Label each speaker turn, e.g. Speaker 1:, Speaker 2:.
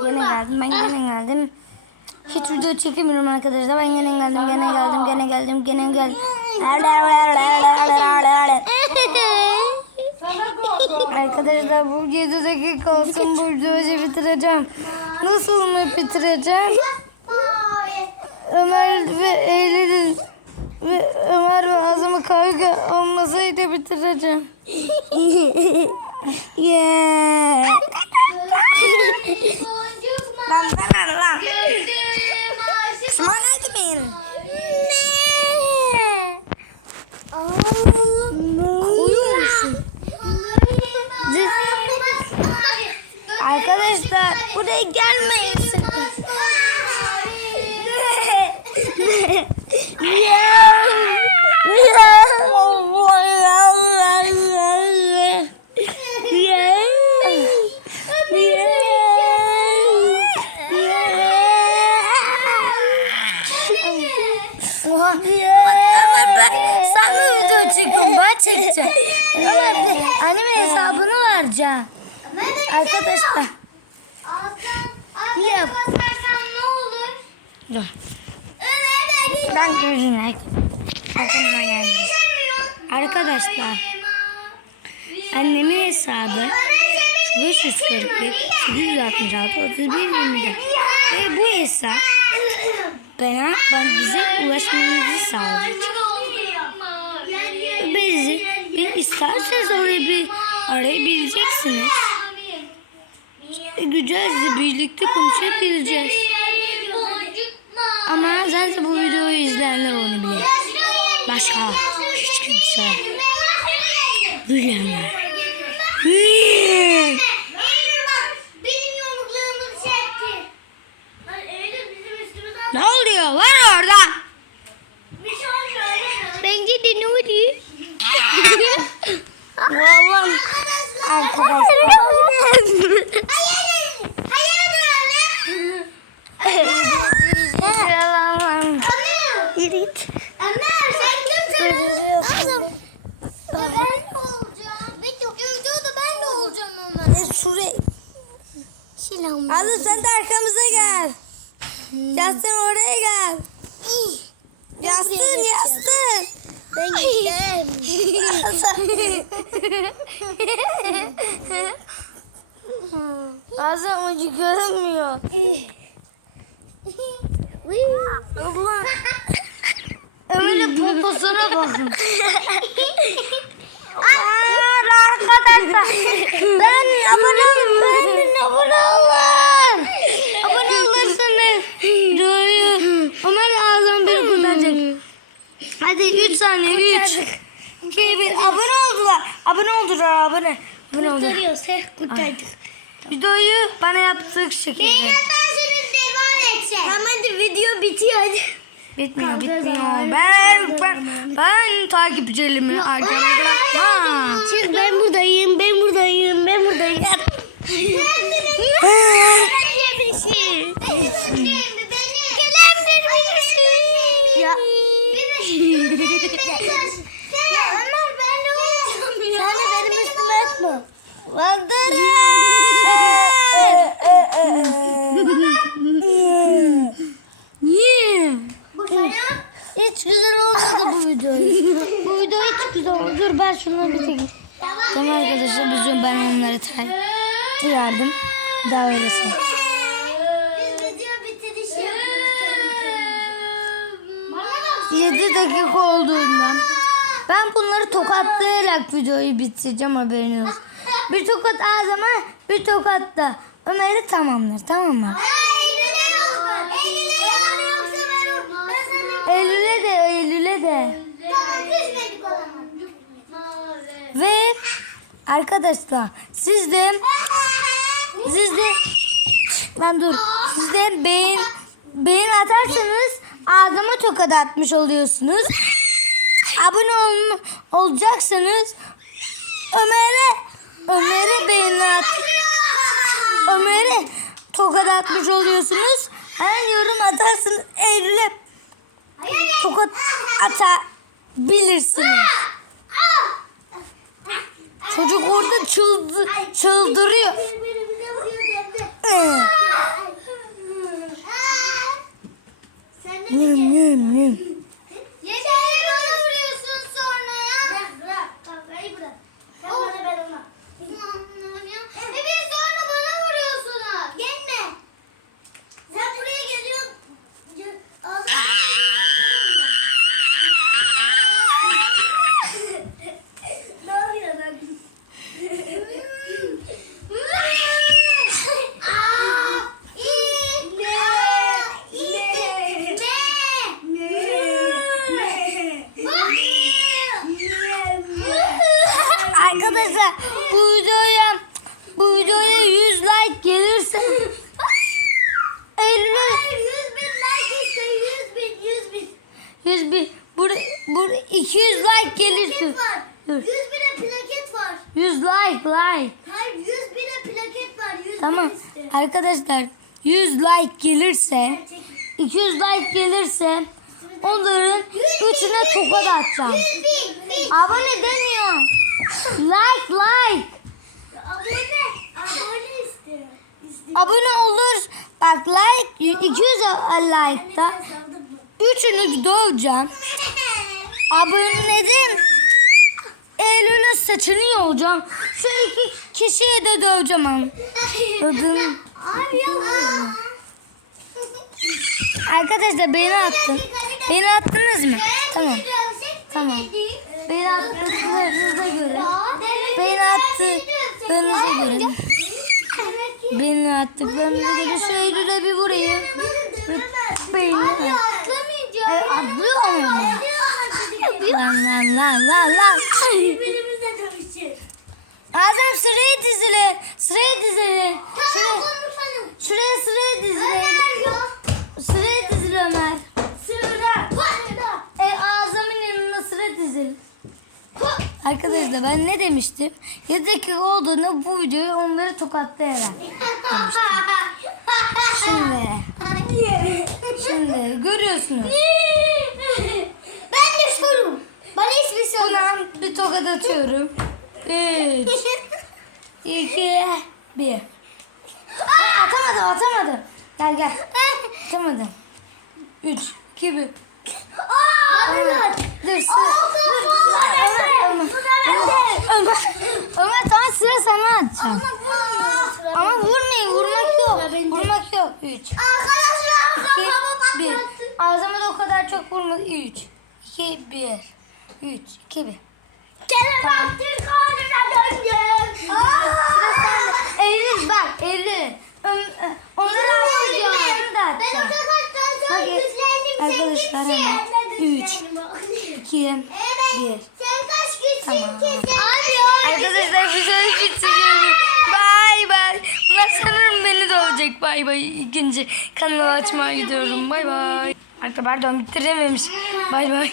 Speaker 1: Gene geldim ben gene geldim. Hiç video çekemiyorum arkadaşlar. Ben gene geldim gene geldim gene geldim gene geldim. Arkadaşlar bu 7 dakika olsun bu videoyu bitireceğim. Nasıl mı bitireceğim? Ömer ve Eylül'ün ve Ömer ve Azam'ı kavga olmasaydı bitireceğim. yeah. Lan ben lan. Ismarladı beni. Koyuyor musun? Arkadaşlar buraya gelmeyin Ama ben sana video çekiyorum. Ben çekeceğim. Ama annemin hesabını vereceğim. Arkadaşlar. Yap. Dur. Ben görünüm. Aklıma geldi. Arkadaşlar. Annemin hesabı 541 866 31 24 ve bu hesap bana bize ulaşmamızı sağlayacak. Bizi bir isterseniz orayı bir arayabileceksiniz. Güzelce birlikte konuşabileceğiz. Ama zaten bu videoyu izleyenler onu bilir. Başka hiç kimse bilemez. Hmm. Ne oluyor? Var orada. Bence de ne oluyor? Vallahi arkadaşlar. Yalan. Yiğit. Şuraya. Hadi sen de arkamıza gel. Yastın oraya gel. Yastın yastın.
Speaker 2: Ben gittim.
Speaker 1: Bazen ucu görünmüyor. Allah. Ömer'in poposuna bakın. Aa, arkadaşlar. Ben abone olun. Ben abone olun. Abone olursanız. Doğru. Ömer ağzını bir kurtaracak. Hadi 3 saniye 3. 2 1 abone oldular. Abone oldular abone. Abone oldular.
Speaker 2: Kurtarıyoruz. Heh, kurtardık.
Speaker 1: Videoyu bana yaptık şekilde.
Speaker 2: Tamam hadi video bitiyor hadi.
Speaker 1: Bitmiyor bitmiyor. Ben ben, ben takipçilerimi arkama bırakmam.
Speaker 2: Çık ben buradayım, ben buradayım, ben buradayım.
Speaker 1: Ya.
Speaker 2: Ya Ömer ben de olacağım ya. Sen de benim üstüme etme.
Speaker 1: Niye? Hiç güzel olmadı bu video. bu video hiç güzel olmadı. Dur ben şunları bir çekeyim. Tamam arkadaşlar biz ben onları tay uyardım. Daha öylesi. 7 dakika olduğundan ben bunları tokatlayarak videoyu bitireceğim haberiniz olsun. Bir tokat ağzıma bir tokat da Ömer'i tamamlar tamam mı? Eylül'e de Eylül'e de. Ve arkadaşlar siz de siz de ben dur siz de beğen beğen atarsanız ağzıma tokat atmış oluyorsunuz. Abone ol, olacaksanız Ömer'e Ömer'e beğenler. Ömer'e tokat atmış oluyorsunuz. Her yorum atarsın Eylül'e tokat atabilirsiniz. Çocuk orada çıldı, çıldırıyor.
Speaker 2: Nüm nüm nüm.
Speaker 1: Arkadaşlar 100 like gelirse 200 like gelirse onların üçüne tokat atacağım.
Speaker 2: 100 bin, bin.
Speaker 1: Abone demiyor. Like like.
Speaker 2: Abone, abone. İstiyor.
Speaker 1: Abone olur. Bak like 200 like'da
Speaker 2: Anne, sen saldın mı?
Speaker 1: üçünü döveceğim. Aboneledim. Eylül'ün saçını yolacağım. Şu iki kişiyi de döveceğim ama. Ödüm. Arkadaşlar beni attın. Beni attınız mı? Tamam. Tamam. Beni attıklarınıza göre. Beni attıklarınıza göre. Beni attıklarınıza göre şu Eylül'e bir vurayım. Beni
Speaker 2: atlamayacağım.
Speaker 1: Atlıyor mu? Lan lan lan lan lan. Adem sıraya dizile. Sıraya dizile.
Speaker 2: Tamam
Speaker 1: Şuraya,
Speaker 2: konuşalım.
Speaker 1: şuraya sıraya dizile.
Speaker 2: Ömer yok.
Speaker 1: Sıraya dizil Ömer.
Speaker 2: Sıra. Sıra.
Speaker 1: E ağzımın yanına sıra dizil. Arkadaşlar ben ne demiştim? 7 dakika olduğunda bu videoyu onları tokatlayarak. Şimdi, şimdi görüyorsunuz.
Speaker 2: Ben de sorum. Bana hiçbir soru.
Speaker 1: Buna bir tokat atıyorum. 3, 2, 1. Atamadım atamadım. Gel gel. Atamadım. 3, 2, 1.
Speaker 2: Aa,
Speaker 1: Dur sıra. Dur. Ömer, Ömer, Ömer, Ömer, Ömer tamam sıra sana atacağım. Ama vurmayın vurmak yok. Vurmak yok. 3, 2,
Speaker 2: Arkadaşlar kafamı
Speaker 1: 1.
Speaker 2: patlattı.
Speaker 1: Ağzıma da o kadar çok vurmadı. 3, 2, 1. 3, 2, 1.
Speaker 2: Kerem Aktürk haline döndüm.
Speaker 1: Eylül bak Eylül. Onları atacağım. Onu da
Speaker 2: Ben o sokaktan sonra
Speaker 1: Hadi.
Speaker 2: güçlendim. Sen
Speaker 1: Arkadaşlar
Speaker 2: kimsin?
Speaker 1: hemen.
Speaker 2: De
Speaker 1: Üç.
Speaker 2: güçlendim.
Speaker 1: 2,
Speaker 2: Evet.
Speaker 1: 1.
Speaker 2: Sen kaç güçsün
Speaker 1: Tamam.
Speaker 2: ki? Sen... Abi
Speaker 1: Arkadaşlar videoyu bitiriyorum. Bay bay. Bunlar sanırım beni dövecek. Bay bay. İkinci kanalı açmaya gidiyorum. Bay bay. Arka pardon bitirememiş. Bay bay.